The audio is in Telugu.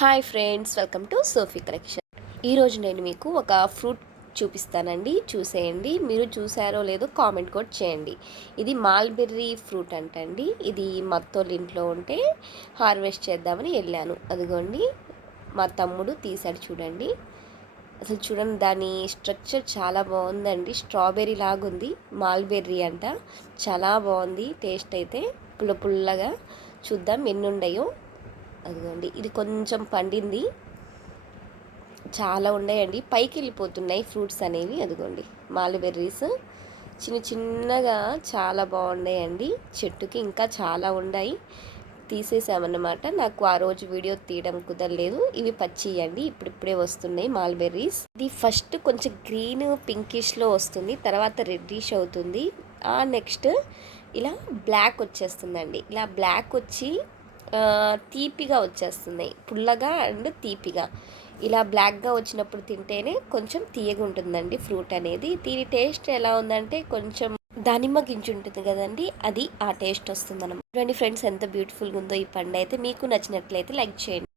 Hi friends, welcome to Sophie collection. ఈరోజు నేను మీకు ఒక ఫ్రూట్ చూపిస్తానండి, చూసేయండి. మీరు చూసారో లేదో కామెంట్ కూడా చేయండి. ఇది మాల్బెర్రీ ఫ్రూట్ అంటండి. ఇది మా అత్తోళ్ళ ఇంట్లో ఉంటే హార్వెస్ట్ చేద్దామని వెళ్ళాను. అదిగోండి మా తమ్ముడు తీశాడు చూడండి. అసలు చూడండి, దాని స్ట్రక్చర్ చాలా బాగుందండి. స్ట్రాబెర్రీ లాగుంది. మాల్బెర్రీ అంట, చాలా బాగుంది. టేస్ట్ అయితే పుల్ల పుల్లగా. చూద్దాం ఎన్ని ఉన్నాయో. అదిగోండి, ఇది కొంచెం పండింది. చాలా ఉన్నాయండి, పైకి వెళ్ళిపోతున్నాయి ఫ్రూట్స్ అనేవి. అదిగోండి మాల్బెర్రీస్ చిన్న చిన్నగా చాలా బాగున్నాయండి. చెట్టుకి ఇంకా చాలా ఉన్నాయి. తీసేసామన్నమాట. నాకు ఆ రోజు వీడియో తీయడం కుదరలేదు. ఇవి పచ్చి అండి, ఇప్పుడిప్పుడే వస్తున్నాయి మాల్బెర్రీస్. ఇది ఫస్ట్ కొంచెం గ్రీన్ పింకిష్లో వస్తుంది, తర్వాత రెడ్డిష్ అవుతుంది. నెక్స్ట్ ఇలా బ్లాక్ వచ్చేస్తుందండి. ఇలా బ్లాక్ వచ్చి తీపిగా వచ్చేస్తున్నాయి, పుల్లగా అండ్ తీపిగా. ఇలా బ్లాక్గా వచ్చినప్పుడు తింటేనే కొంచెం తీయగా ఉంటుందండి ఫ్రూట్ అనేది. దీని టేస్ట్ ఎలా ఉందంటే కొంచెం దానిమ్మ గింజ ఉంటుంది కదండి, అది ఆ టేస్ట్ వస్తుంది. మనం చూడండి ఫ్రెండ్స్, ఎంత బ్యూటిఫుల్గా ఉందో ఈ పండు అయితే. మీకు నచ్చినట్లయితే లైక్ చేయండి.